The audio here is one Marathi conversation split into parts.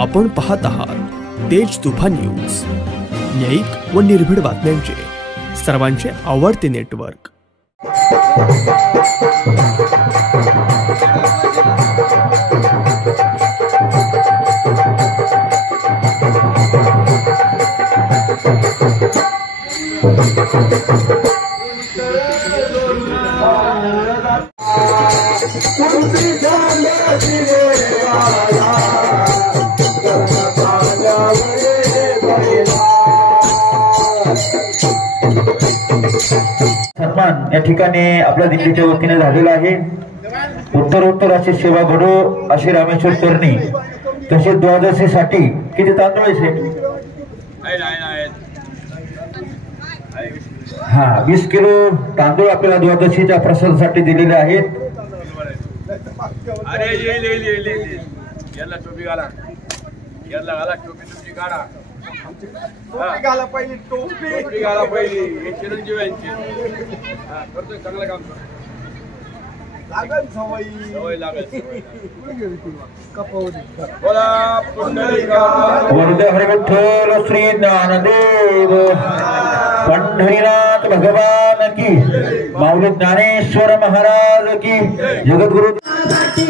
आपण पाहत आहात तेज तुफान न्यूज, न्यायिक व निर्भीड बातम्यांचे सर्वांचे आवडते नेटवर्क। सन्मान या ठिकाणी आपल्या दिल्लीच्या वतीने झालेला आहे। उत्तरोत्तर अशी सेवा घडो अशी रामेश्वर करणी। तसेच द्वादशीसाठी किती तांदूळ आहे? हा 20 किलो तांदूळ आपल्याला द्वादशीच्या प्रसादासाठी दिलेले आहेत। अरे ये याला टोपी घाला, याला घाला टोपी, तुमची काढा, टोपी घाला पहिली, टोपी घाला पहिली। हे चिरंजीव यांची करतोय, चांगलं काम करतोय, लागल सवय लागल। बोला पुंडलिका वरद हरी विठ्ठल श्री ज्ञानदेव पंढरीनाथ भगवान की, माऊली ज्ञानेश्वर महाराज की, जगद्गुरु वाटेला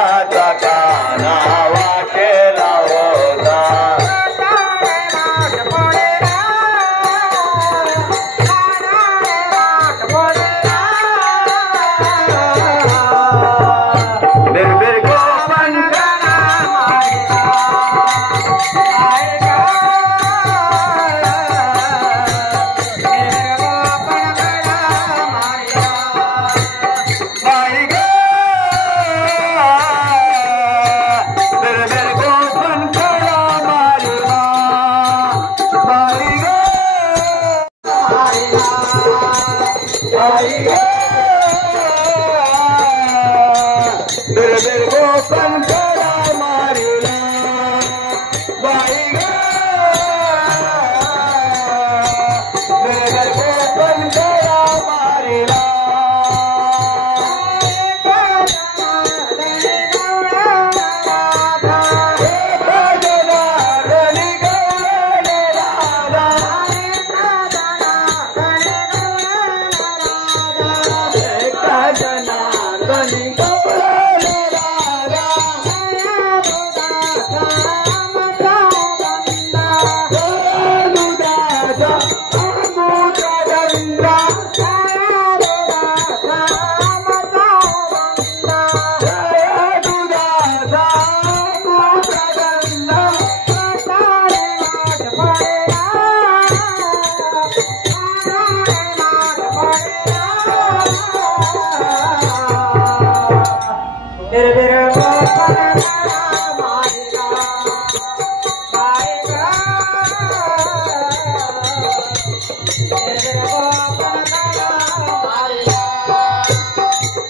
देवाचा काना वाटेला होता बिरबिर गोपन बाई ग बिरबिर गोपन करा मारिला बाई ग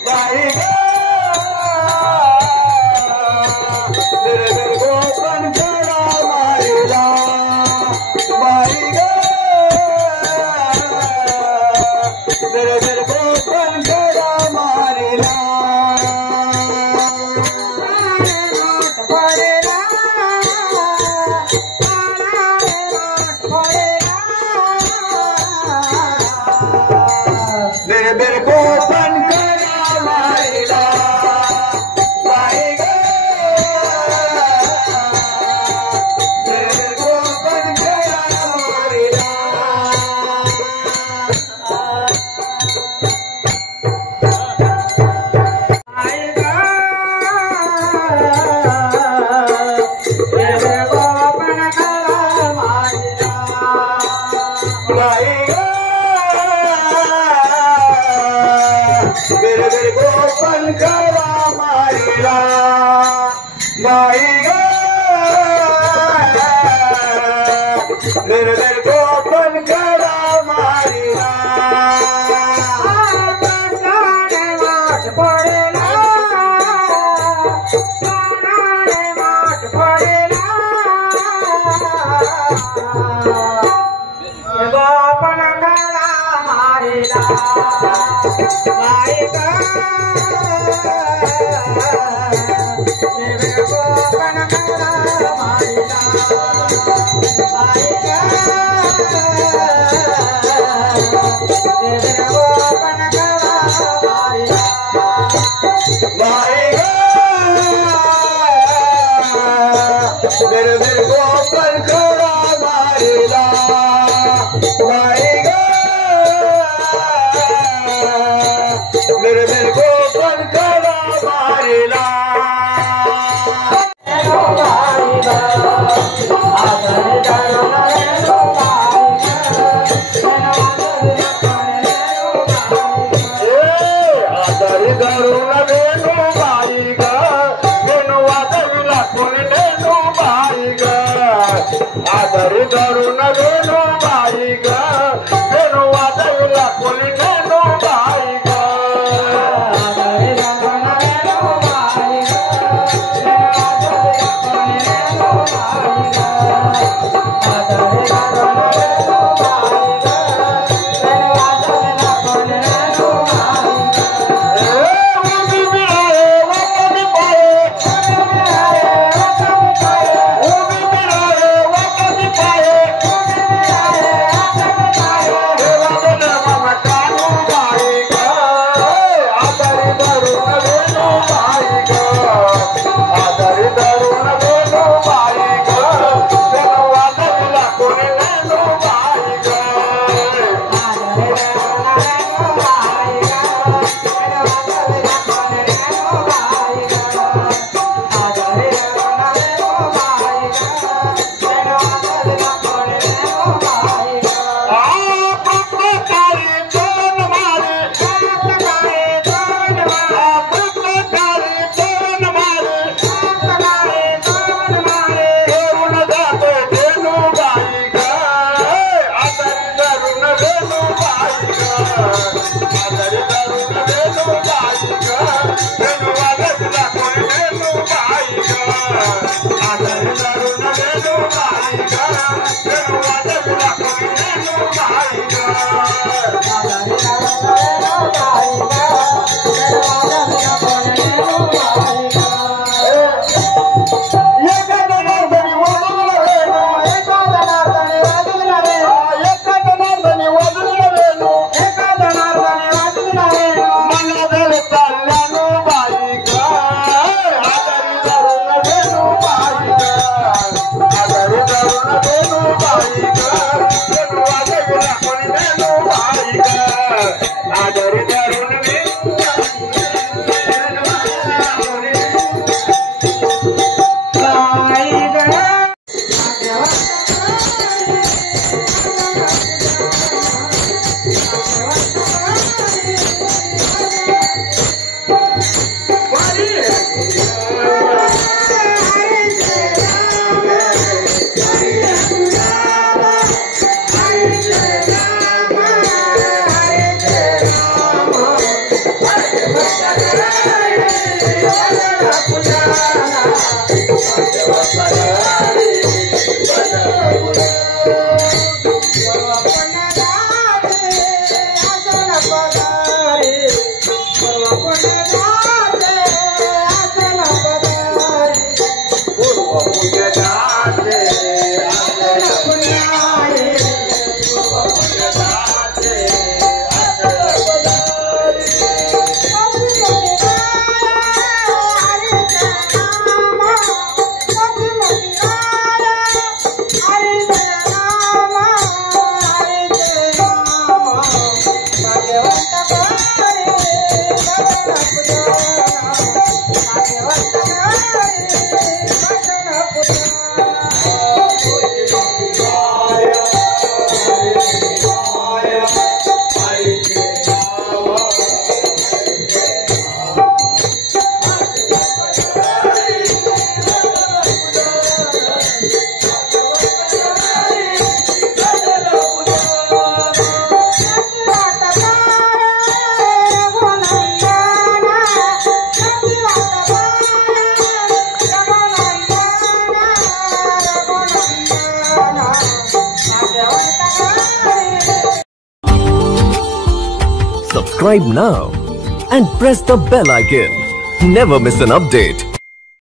बाई ग बिरबिर गोपन करा मारिला बाई ग बिरबिर गोपन करा मारिला गोपन करा मारिला बाई ग बिरबिर गोपन करा मारिला गोपन करा मारिला बाई ग गोपन करा मारिला बाई ग गोपन करा मारिला बाई ग बिरबिर गोपन करा मारिला बाई ग बिरबिर गोपन करा मारिला आदर करून रेणू बाई ग रेणू वाजविला कोणी रेणू बाई ग आदर करून रेणू बाई ग रेणू वाजविला कोणी रेणू बाई ग Subscribe now and press the bell icon. Never miss an update.